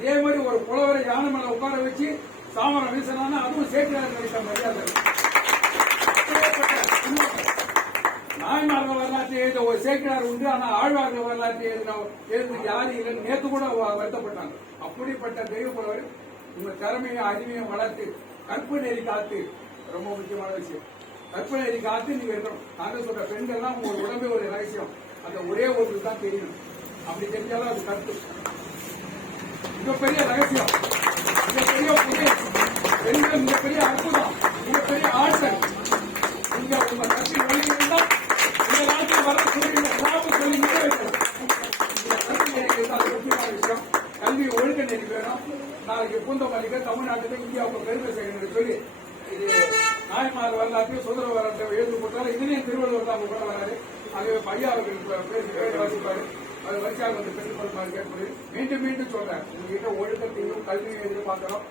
அதே மாதிரி ஒரு புலவரை யானை மேல உட்கார வச்சு சாமரம் வீசினான்னா அதுவும் சேக்கிரார் கிடைத்த மரியாதை அப்படியேப்பட்ட இன்னொரு எழுத ஒரு சேக்கிரார் உண்டு. ஆனா ஆழ்வார்கள் வரலாற்றை எழுதின எழுது யாரும் இல்லைன்னு நேத்து கூட வ- வருத்தப்பட்டாங்க. அப்படிப்பட்ட தெய்வ புலவர் உங்க திறமையும் அறிவையும் வளர்த்து கற்பு நெறி காத்து ரொம்ப முக்கியமான விஷயம். கற்பு நெறி காத்து நீங்க இருக்கணும். நாங்க சொல்ற பெண்கள்லாம் உங்க உடம்பே ஒரு ரகசியம். அந்த ஒரே ஒன்று தான் தெரியணும் அப்படி தெரிஞ்சாலும் அது கற்பு மிகப்பெரிய ரகசியம். மிகப்பெரிய புதிய பெண்கள் மிகப்பெரிய அற்புதம். மிகப்பெரிய ஆற்றல். நீங்க உங்க கட்சி இந்த நாட்டில் வர சொல்லுங்க சாப்பு சொல்லி நிறைவேற்றணும் இந்த கல்வி நெறி இருந்தால் முக்கியமான விஷயம். கல்வி ஒழுக்க நெறி வேணும். நாளைக்கு பூந்தமல்லிக்கு தமிழ்நாட்டுக்கு இந்தியாவுக்கு பெருமை செய்யணும் சொல்லி இது நாயன்மார் வரலாற்றையும் சுதந்திர வரலாற்றை எழுதி போட்டாலும் இதுலேயும் திருவள்ளுவர் தான் கூட வராரு ஆகவே பையா அவர்கள் பேசி பேர் வாசிப்பாரு. அது வரிசையாக வந்து பெற்றுக்கொள்ளுமாறு கேட்பது மீண்டும் மீண்டும் சொல்றேன். உங்ககிட்ட ஒழுக்கத்தையும் கல்வியை எதிர்பார்க்கிறோம்.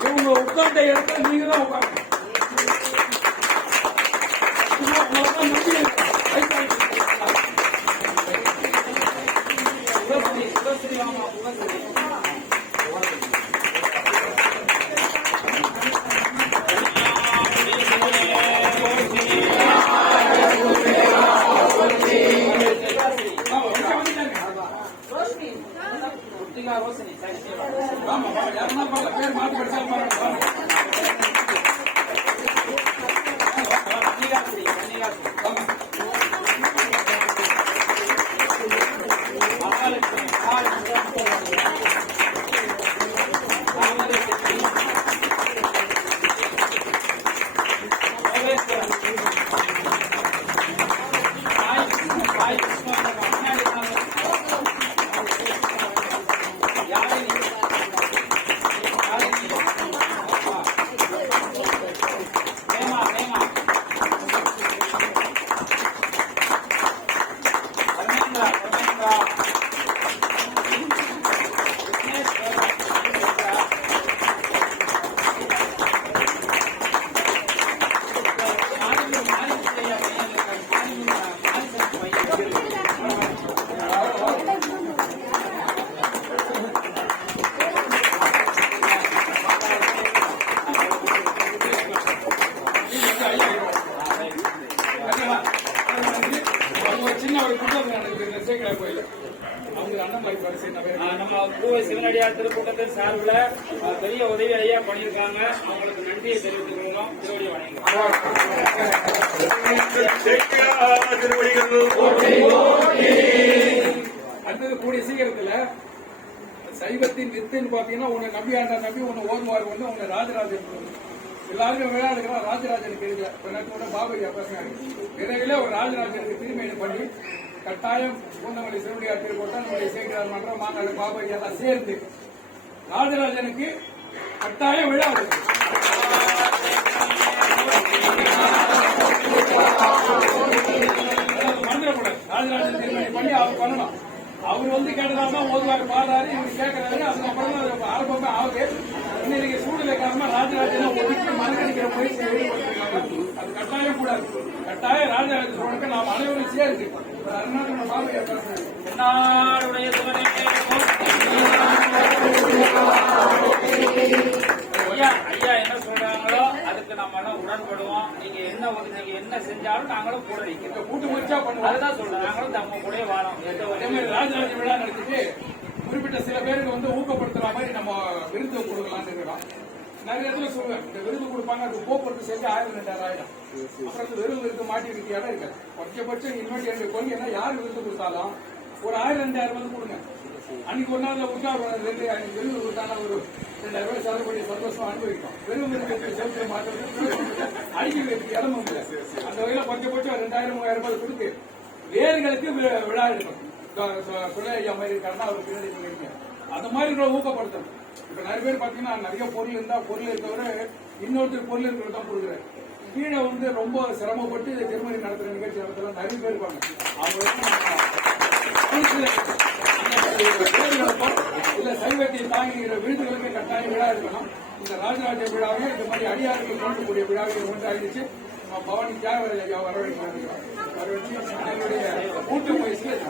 இவங்க உட்கார்ந்த இடத்துல நீங்க தான் பேர் மாத்தி படிச்சாலும் நம்ம பூவை சிவனடியார் திருக்கூட்டத்தின் சார்பில் பெரிய உதவி ஐயா பண்ணியிருக்காங்க. அவங்களுக்கு நன்றியை தெரிவித்துக் கொள்கிறோம் திருவடி வணங்குகிறோம். அடுத்தது கூடிய சீக்கிரத்துல சைவத்தின் வித்துன்னு பாத்தீங்கன்னா உன்னை நம்பி ஆண்டா நம்பி உன்னை ஓதுவார் வந்து உன்னை ராஜராஜன். எல்லாருக்கும் விளையாடுகிறா ராஜராஜனுக்கு எழுதல கூட பாபையா பேசினாரு விரைவில் ஒரு ராஜராஜனுக்கு திருமணி பண்ணி கட்டாயம் பூந்தமல்லி சிறுவடியார் திருக்கோட்டம் நம்முடைய சேகரார் மன்றம் மாநாடு பாபையா எல்லாம் சேர்ந்து ராஜராஜனுக்கு கட்டாயம் விழாது மறந்துடக்கூடாது. ராஜராஜன் திருமணி பண்ணி அவர் பண்ணணும் அவர் வந்து கேட்டதான் ஓதுவார் பாடுறாரு இவர் கேட்கறாரு அதுக்கப்புறம் தான் ஆரம்பமே ஆகுது. இன்னைக்கு சூழ்நிலை காரணமா ராஜராஜனை ஒதுக்கி மறுக்கணிக்கிற முயற்சி ஈடுபட்டிருக்காங்க அது கட்டாயம் கூடாது கட்டாயம் ராஜராஜ சோழனுக்கு நாம் அனைவரும் சேர்ந்து ஒரு அருணாச்சல நாடுடைய ஐயா என்ன சொல்றாங்களோ அதுக்கு நம்ம எல்லாம் உடன்படுவோம் நீங்க என்ன ஒரு- நீங்க என்ன செஞ்சாலும் நாங்களும் கூட நிற்கிறோம் கூட்டு முயற்சியா பண்ணுவோம் அதுதான் சொல்றேன் நாங்களும் தம்ம கூட வாழோம் எந்த அதே ஒரு மாதிரி ராஜராஜ விழா நடத்திட்டு குறிப்பிட்ட சில பேருக்கு வந்து ஊக்கப்படுத்துற மாதிரி நம்ம விருது கொடுக்கலாம்னு இருக்கிறோம். நிறைய இடத்துல சொல்லுவேன் இந்த விருது கொடுப்பாங்க அது போக்குவரத்து சேர்த்து ஆயிரம் ரெண்டாயிரம் ஆயிரம் அப்புறம் அந்த வெறும் விருது மாட்டி இருக்கு இடம் இருக்காது குறைஞ்சபட்சம் இன்னொரு எனக்கு கொள்கை என்ன யார் விருது கொடுத்தாலும் ஒரு ஆயிரம் ரெண்டாயிரம் வந்து கொடுங்க அன்னைக்கு ஒரு நாள் விட்டா ரெண்டு அன்னைக்கு விருது கொடுத்தாலும் ஒரு ரெண்டாயிரம் ரூபாய் செலவு பண்ணி சந்தோஷமா அனுபவிக்கும் வெறும் விருது சேர்த்து மாற்றது அடிக்க வைக்க இடமும் இல்லை அந்த வகையில குறைஞ்சபட்சம் ரெண்டாயிரம் மூவாயிரம் ரூபாய் கொடுத்து வேர்களுக்கு வி- விழா எடுக்கணும் ஐயா மாதிரி இருக்காருன்னா அவர் பின்னாடி சொல்லியிருக்கேன் அந்த மாதிரி ஊக்கப்படுத்தணும் இப்ப நிறைய பேர் பாத்தீங்கன்னா நிறைய பொருள் இருந்தா பொருள் இருக்கவர இன்னொருத்தர் பொருள் இருக்கிறது தான் கொடுக்குறாரு. கீழே வந்து ரொம்ப சிரமப்பட்டு இதை திருமணி நடத்துற நிகழ்ச்சி நடத்தலாம். நிறைய பேர் இருப்பாங்க. அவங்க இல்ல சைவத்தை தாங்குகிற விருதுகளுக்கு கட்டாயம் விழா இருக்கணும். இந்த ராஜராஜ விழாவே இந்த மாதிரி அடியார்கள் தோன்றக்கூடிய விழாவே ஒன்று ஆயிடுச்சு பவானி தியாகராஜ ஐயா வரவேற்கிறாங்க வரவேற்று கூட்டு முயற்சியில்